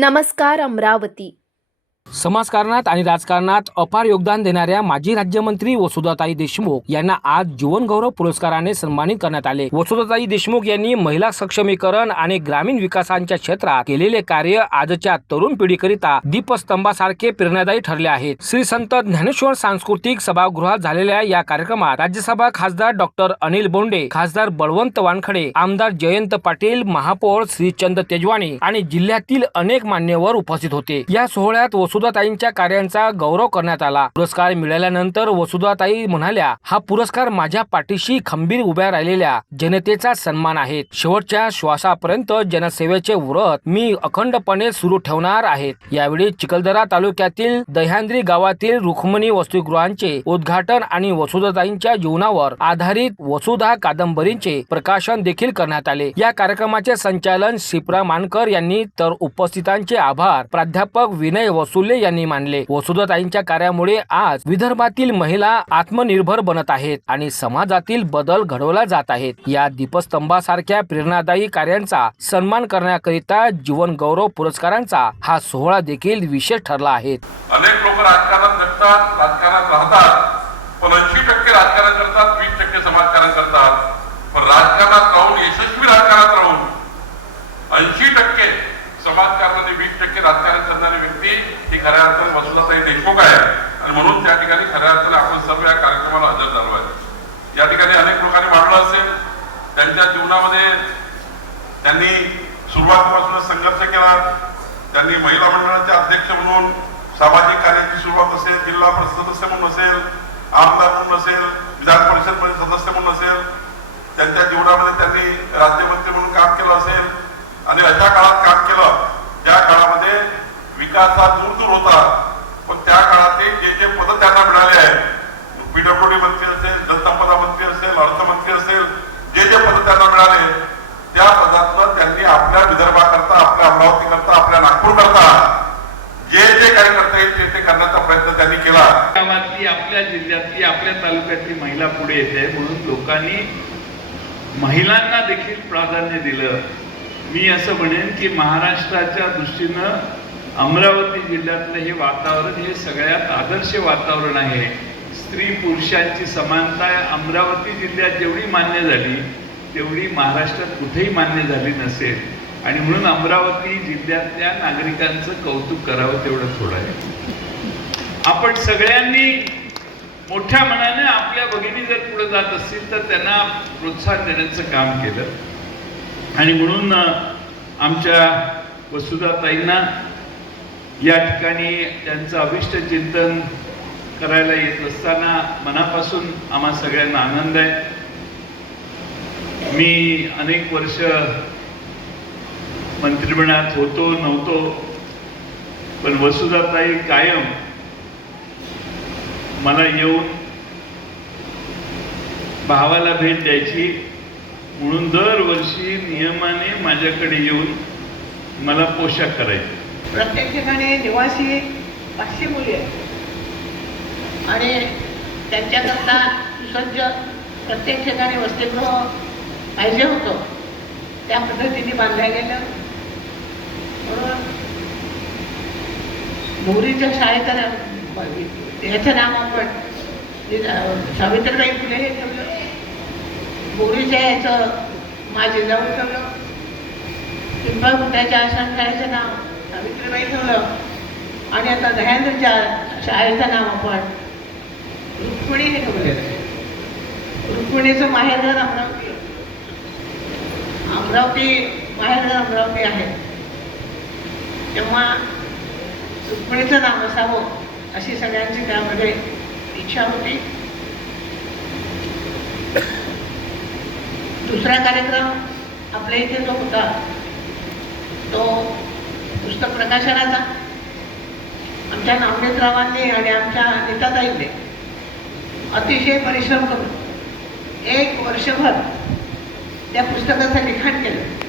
नमस्कार अमरावती। समाजकारणात आणि राजकारणात अपार योगदान देणाऱ्या माजी राज्यमंत्री वसुधाताई देशमुख यांना आज जीवनगौरव पुरस्काराने सन्मानित करण्यात आले। वसुधाताई देशमुख यांनी महिला सक्षमीकरण आणि ग्रामीण विकासाच्या क्षेत्रात केलेले कार्य आजच्या तरुण पिढीकरिता दीपस्तंभासारखे प्रेरणादायी ठरले आहेत। श्री संत ज्ञानेश्वर सांस्कृतिक सभागृहात झालेल्या या कार्यक्रमात राज्यसभा खासदार डॉक्टर अनिल बोंडे, खासदार बळवंत वानखडे, आमदार जयंत पाटील, महापौर श्रीचंद तेजवानी आणि जिल्ह्यातील अनेक मान्यवर उपस्थित होते। या सोहळ्यात वसुधाताईंच्या कार्यांचा गौरव करण्यात आला। पुरस्कार मिळाल्यानंतर वसुधाताई म्हणाल्या, हा पुरस्कार माझ्या पाठीशी खंबीर उभ्या राहिलेल्या जनतेचा सन्मान आहे। शेवटच्या श्वासापर्यंत जनसेवेचे व्रत मी अखंडपणे सुरू ठेवणार आहे। यावेळी चिखलदरा तालुक्यातील दह्यांद्री गावातील रुक्मिणी वसतिगृहांचे उद्घाटन आणि वसुधाताईंच्या जीवनावर आधारित वसुधा कादंबरीचे प्रकाशन देखील करण्यात आले। या कार्यक्रमाचे संचालन शिप्रा मानकर यांनी तर उपस्थितांचे आभार प्राध्यापक विनय वसुले यांनी मानले। वसुधाताईंच्या कार्यामुळे आज विदर्भातील महिला आत्मनिर्भर बनत आहेत आणि समाजातील बदल घडवला जात आहेत। या दीपस्तंभासारख्या प्रेरणादायी कार्यांचा सन्मान करण्याकरिता जीवन गौरव पुरस्कारांचा हा सोहळा देखील विशेष ठरला आहे। अनेक लोक राजकारणात नसतात, राजकारणात राहतात, पण 80% राजकारण करतात, 20% समाजकारण करतात। पण राजकारणात राहून, यशस्वी राजकारणात राहून 80% समाजकारण आणि 20% राजकारण करणारी व्यक्ती ही खऱ्या अर्थाने वसुधाताई देशमुख आहे। आणि म्हणून त्या ठिकाणी खऱ्या अर्थाने आपण सर्व या कार्यक्रमाला हजर झालो आहे। या ठिकाणी अनेक लोकांनी मांडलं असेल, त्यांच्या जीवनामध्ये त्यांनी सुरुवातीपासूनच संघर्ष केला। त्यांनी महिला मंडळाचे अध्यक्ष म्हणून सामाजिक कार्याची सुरुवात असेल, जिल्हा परिषद सदस्य म्हणून असेल, आमदार म्हणून असेल, विधान परिषद मध्ये सदस्य म्हणून असेल, त्यांच्या जीवनामध्ये त्यांनी राज्यमंत्री म्हणून काम केलं असेल आणि अशा काळात काम केलं ज्या काळामध्ये विकास हा दूर दूर होता। पण त्या काळात जे पद त्यांना मिळाले आहेत, पीडब्ल्यूडी मंत्री असेल, जलसंपदा मंत्री असेल, अर्थमंत्री असेल, जे पद त्यांना मिळाले त्या पदातनं त्यांनी आपल्या विदर्भाकरता, आपल्या अमरावती करता, आपल्या नागपूर करता जे काही करता येईल ते करण्याचा प्रयत्न त्यांनी केला। गावातली, आपल्या जिल्ह्यातली, आपल्या तालुक्यातली महिला पुढे येते म्हणून लोकांनी महिलांना देखील प्राधान्य दिलं। मी असं म्हणेन की महाराष्ट्राच्या दृष्टीनं अमरावती जिल्ह्यातलं हे वातावरण हे सगळ्यात आदर्श वातावरण आहे। स्त्री पुरुषांची समानता अमरावती जिल्ह्यात जेवढी मान्य झाली तेवढी महाराष्ट्रात कुठेही मान्य झाली नसेल आणि म्हणून अमरावती जिल्ह्यातल्या नागरिकांचं कौतुक करावं तेवढं थोडं आहे। आपण सगळ्यांनी मोठ्या मनाने आपल्या भगिनी जर पुढे जात असतील तर त्यांना प्रोत्साहन देण्याचं काम केलं आणि म्हणून आमच्या वसुधाताईंना या ठिकाणी त्यांचं अभिष्ट चिंतन करायला येत असताना मनापासून आम्हा सगळ्यांना आनंद आहे। मी अनेक वर्ष मंत्रिमंडळात होतो नव्हतो, पण वसुधाताई कायम मला येऊन भावाला भेट द्यायची म्हणून दरवर्षी नियमाने माझ्याकडे येऊन मला पोशाख करायचे। प्रत्येक ठिकाणी निवासी 500 मुली आहेत आणि त्यांच्याकरता सुसज्ज प्रत्येक ठिकाणी वसतिगृह पाहिजे होतं, त्या पद्धतीने बांधल्या गेलं। म्हणून मोरीच्या शाळेचं याचं नाव आपण सावित्रीबाई फुले हे ठेवलं, मोरीच्या याचं माझे जाऊन ठेवलं, पिंपळखुंट्याच्या आश्रमशाळेचं नाव सावित्रीबाई ठेवलं आणि आता दह्यांद्रीच्या शाळेचं नाव आपण रुक्मिणी हे ठेवलेलं आहे। रुक्मिणीचं माहेरघर अमरावती, माहेरघर अमरावती आहे, तेव्हा रुक्मिणीचं नाव असावं अशी सगळ्यांची त्यामध्ये इच्छा होती। दुसरा कार्यक्रम आपल्या इथे जो होता तो पुस्तक प्रकाशनाचा। आमच्या नवनीतरावांनी आणि आमच्या नीताताईंनी अतिशय परिश्रम करून 1 वर्षभर त्या पुस्तकाचं लिखाण केलं